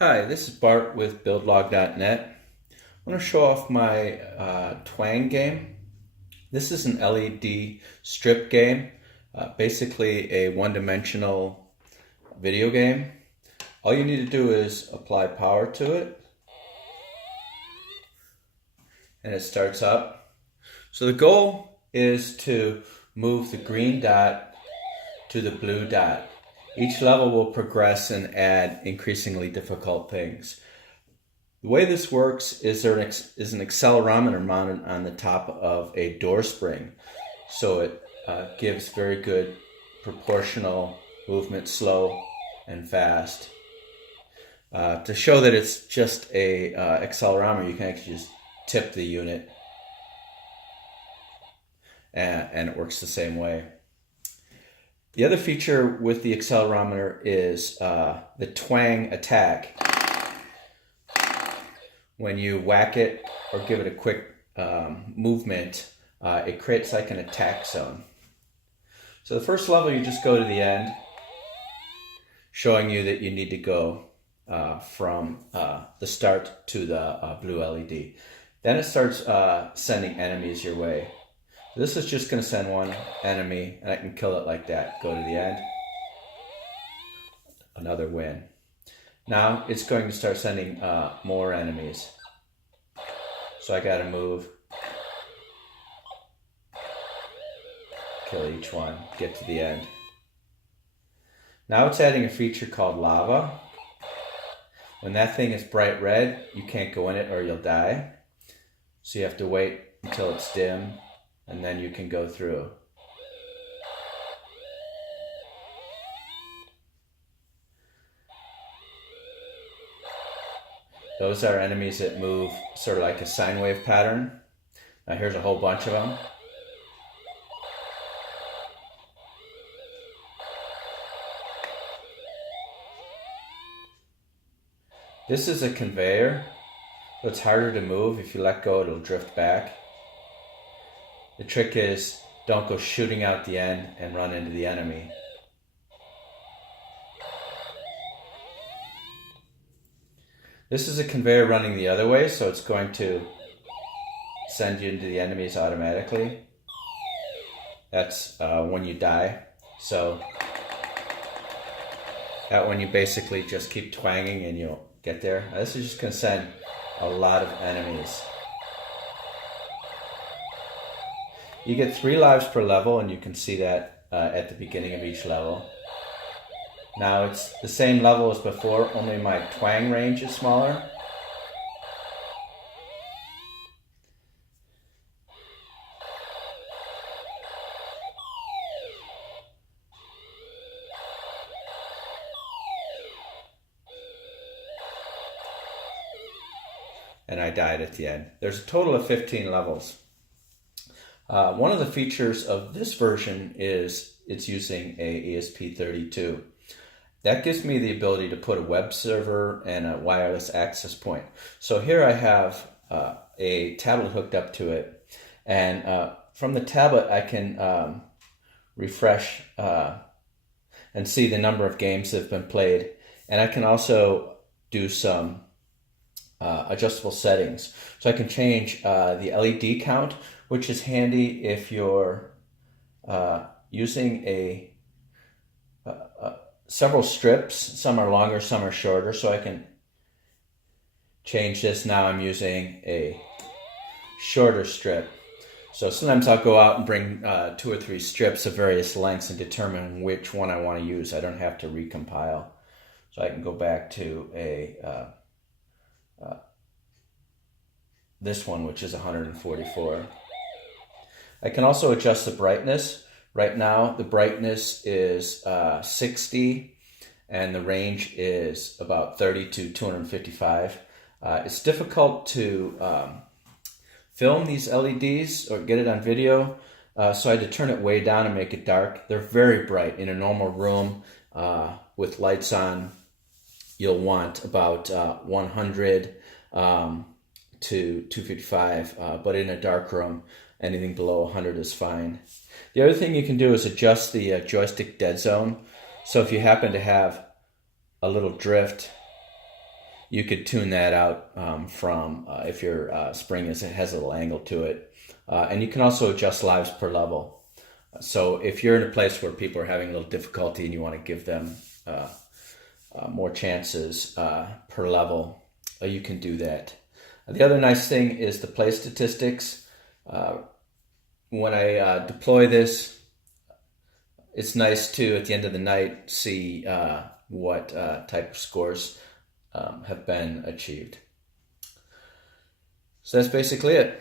Hi, this is Bart with BuildLog.net. I want to show off my Twang game. This is an LED strip game, basically a one-dimensional video game. All you need to do is apply power to it, and it starts up. So the goal is to move the green dot to the blue dot. Each level will progress and add increasingly difficult things. The way this works is there is an accelerometer mounted on the top of a door spring. So it gives very good proportional movement, slow and fast. To show that it's just a accelerometer, you can actually just tip the unit and it works the same way. The other feature with the accelerometer is the twang attack. When you whack it or give it a quick movement, it creates like an attack zone. So the first level, you just go to the end, showing you that you need to go from the start to the blue LED. Then it starts sending enemies your way. This is just going to send one enemy, and I can kill it like that. Go to the end. Another win. Now it's going to start sending more enemies. So I got to move. Kill each one. Get to the end. Now it's adding a feature called lava. When that thing is bright red, you can't go in it or you'll die. So you have to wait until it's dim, and then you can go through. Those are enemies that move sort of like a sine wave pattern. Now here's a whole bunch of them. This is a conveyor, so it's harder to move. If you let go, it'll drift back. The trick is, don't go shooting out the end and run into the enemy. This is a conveyor running the other way, so it's going to send you into the enemies automatically. That's when you die. So that one you basically just keep twanging and you'll get there. Now, this is just going to send a lot of enemies. You get 3 lives per level, and you can see that at the beginning of each level. Now it's the same level as before, only my twang range is smaller. And I died at the end. There's a total of 15 levels. One of the features of this version is it's using a ESP32. That gives me the ability to put a web server and a wireless access point. So here I have a tablet hooked up to it, and from the tablet I can refresh and see the number of games that have been played, and I can also do some adjustable settings. So I can change the LED count, which is handy if you're using several strips. Some are longer, some are shorter, so I can change this. Now I'm using a shorter strip. So sometimes I'll go out and bring 2 or 3 strips of various lengths and determine which one I want to use. I don't have to recompile. So I can go back to this one, which is 144. I can also adjust the brightness. Right now, the brightness is 60, and the range is about 30 to 255. It's difficult to film these LEDs or get it on video, so I had to turn it way down and make it dark. They're very bright. In a normal room with lights on, you'll want about 100 to 255, but in a dark room, anything below 100 is fine. The other thing you can do is adjust the joystick dead zone. So if you happen to have a little drift, you could tune that out from if your spring has a little angle to it. And you can also adjust lives per level. So if you're in a place where people are having a little difficulty and you want to give them more chances per level, you can do that. The other nice thing is the play statistics. When I deploy this, it's nice to, at the end of the night, see what type of scores have been achieved. So that's basically it.